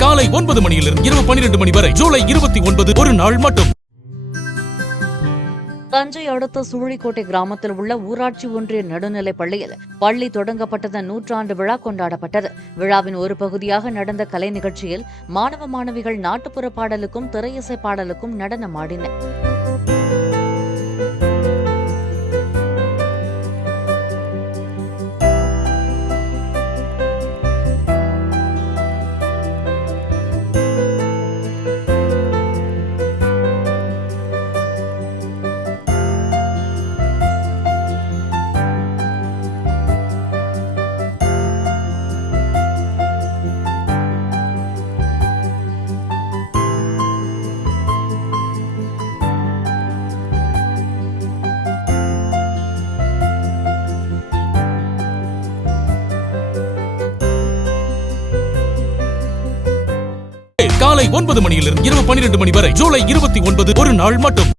காலை 9 மணியிலிருந்து இரவு 12 மணி வரை ஜூலை 29 ஒரு நாள் மட்டும். தஞ்சை அடுத்த சூழிக்கோட்டை கிராமத்தில் உள்ள ஊராட்சி ஒன்றிய நடுநிலைப் பள்ளியில் பள்ளி தொடங்கப்பட்டதன் 100ஆண்டு விழா கொண்டாடப்பட்டது. விழாவின் ஒரு பகுதியாக நடந்த கலை நிகழ்ச்சியில் மாணவ மாணவிகள் நாட்டுப்புற பாடலுக்கும் திரையிசை பாடலுக்கும் நடனமாடினர். காலை 9 மணியிலிருந்து இரவு 12 மணி வரை ஜூலை 29 ஒரு நாள் மட்டும்.